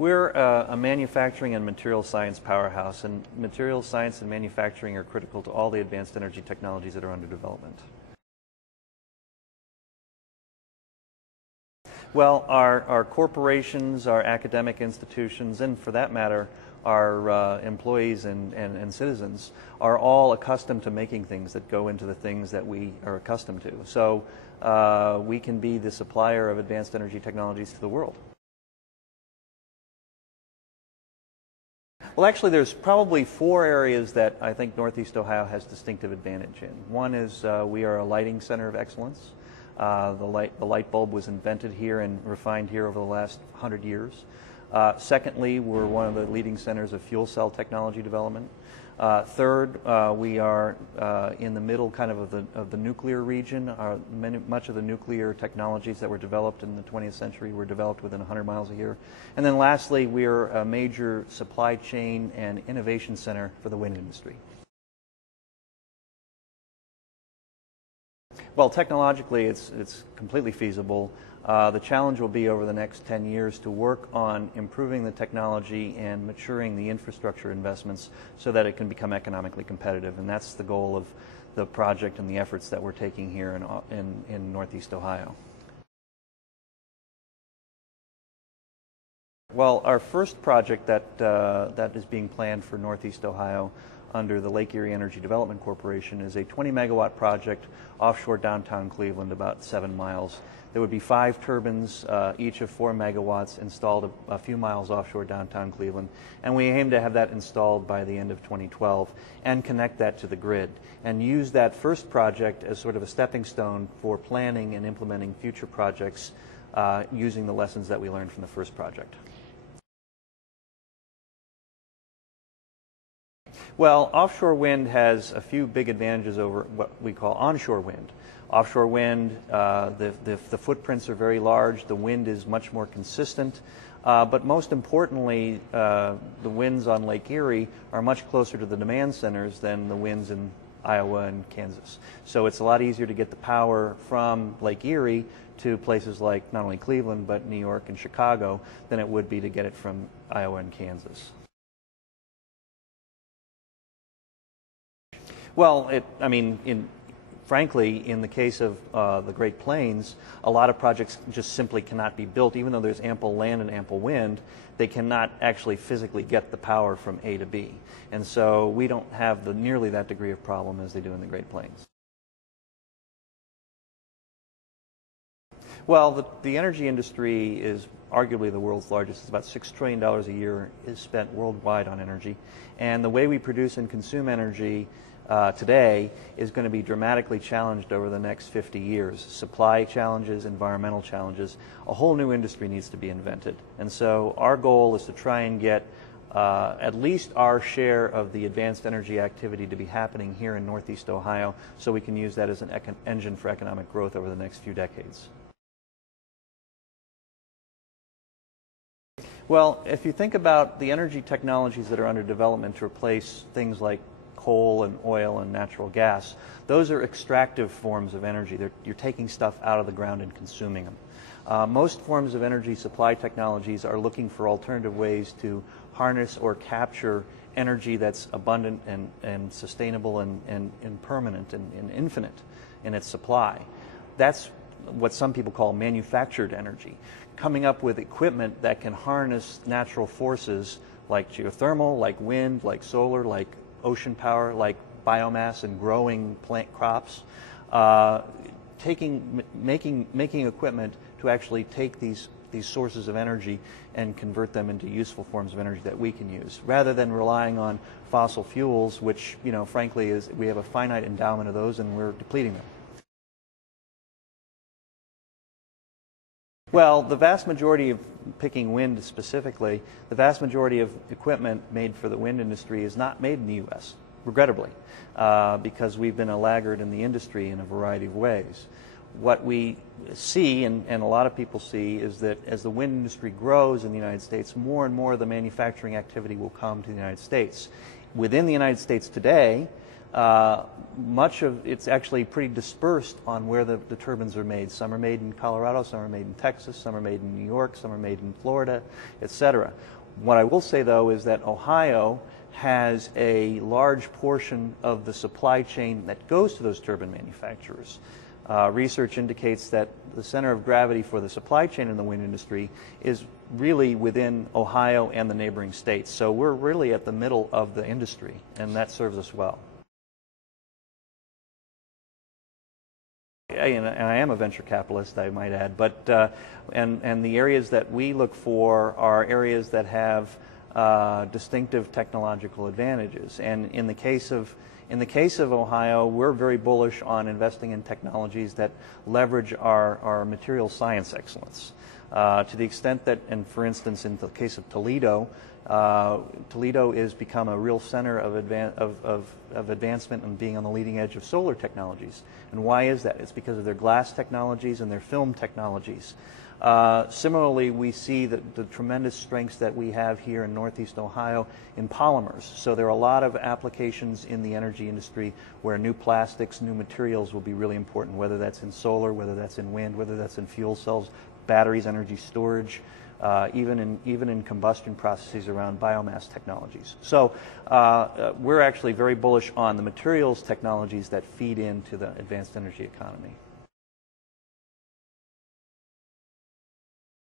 We're a manufacturing and material science powerhouse, and material science and manufacturing are critical to all the advanced energy technologies that are under development. Well, our corporations, our academic institutions, and for that matter, our employees and citizens are all accustomed to making things that go into the things that we are accustomed to. So we can be the supplier of advanced energy technologies to the world. Well, actually, there's probably 4 areas that I think Northeast Ohio has distinctive advantage in. One is we are a lighting center of excellence. The light bulb was invented here and refined here over the last 100 years. Secondly, we're one of the leading centers of fuel cell technology development. Third, we are in the middle kind of the nuclear region. Much of the nuclear technologies that were developed in the 20th century were developed within 100 miles of here. And then lastly, we are a major supply chain and innovation center for the wind industry. Well, technologically, it's completely feasible. The challenge will be over the next 10 years to work on improving the technology and maturing the infrastructure investments so that it can become economically competitive. And that's the goal of the project and the efforts that we're taking here in Northeast Ohio. Well, our first project that is being planned for Northeast Ohio under the Lake Erie Energy Development Corporation is a 20-megawatt project offshore downtown Cleveland, about 7 miles. There would be 5 turbines, each of 4 megawatts, installed a few miles offshore downtown Cleveland. And we aim to have that installed by the end of 2012 and connect that to the grid and use that first project as sort of a stepping stone for planning and implementing future projects using the lessons that we learned from the first project. Well, offshore wind has a few big advantages over what we call onshore wind. Offshore wind, the footprints are very large, the wind is much more consistent, but most importantly, the winds on Lake Erie are much closer to the demand centers than the winds in Iowa and Kansas. So it's a lot easier to get the power from Lake Erie to places like not only Cleveland, but New York and Chicago than it would be to get it from Iowa and Kansas. Well, frankly, in the case of the Great Plains, a lot of projects just simply cannot be built. Even though there's ample land and ample wind, they cannot actually physically get the power from A to B. And so we don't have nearly that degree of problem as they do in the Great Plains. Well, the energy industry is arguably the world's largest. It's about $6 trillion a year is spent worldwide on energy. And the way we produce and consume energy today is going to be dramatically challenged over the next 50 years. Supply challenges, environmental challenges, a whole new industry needs to be invented. And so our goal is to try and get at least our share of the advanced energy activity to be happening here in Northeast Ohio so we can use that as an engine for economic growth over the next few decades. Well, if you think about the energy technologies that are under development to replace things like coal and oil and natural gas, those are extractive forms of energy. You're taking stuff out of the ground and consuming them. Most forms of energy supply technologies are looking for alternative ways to harness or capture energy that's abundant and sustainable and permanent and infinite in its supply. That's what some people call manufactured energy. Coming up with equipment that can harness natural forces like geothermal, like wind, like solar, like ocean power, like biomass and growing plant crops, making equipment to actually take these sources of energy and convert them into useful forms of energy that we can use, rather than relying on fossil fuels, which, frankly, we have a finite endowment of those and we're depleting them. Well, the vast majority of, picking wind specifically, the vast majority of equipment made for the wind industry is not made in the U.S., regrettably, because we've been a laggard in the industry in a variety of ways. What we see, and a lot of people see, is that as the wind industry grows in the United States, more and more of the manufacturing activity will come to the United States. Within the United States today, much of it's actually pretty dispersed on where the turbines are made. Some are made in Colorado, some are made in Texas, some are made in New York, some are made in Florida, etc. What I will say, though, is that Ohio has a large portion of the supply chain that goes to those turbine manufacturers. Research indicates that the center of gravity for the supply chain in the wind industry is really within Ohio and the neighboring states. So we're really at the middle of the industry, and that serves us well. And I am a venture capitalist, I might add, but and the areas that we look for are areas that have distinctive technological advantages. And in the case of Ohio, we're very bullish on investing in technologies that leverage our material science excellence. To the extent that, and for instance, in the case of Toledo, Toledo has become a real center of advancement and being on the leading edge of solar technologies. And why is that? It's because of their glass technologies and their film technologies. Similarly, we see the tremendous strengths that we have here in Northeast Ohio in polymers. So there are a lot of applications in the energy industry where new plastics, new materials will be really important, whether that's in solar, whether that's in wind, whether that's in fuel cells, batteries, energy storage, even in combustion processes around biomass technologies. So we're actually very bullish on the materials technologies that feed into the advanced energy economy.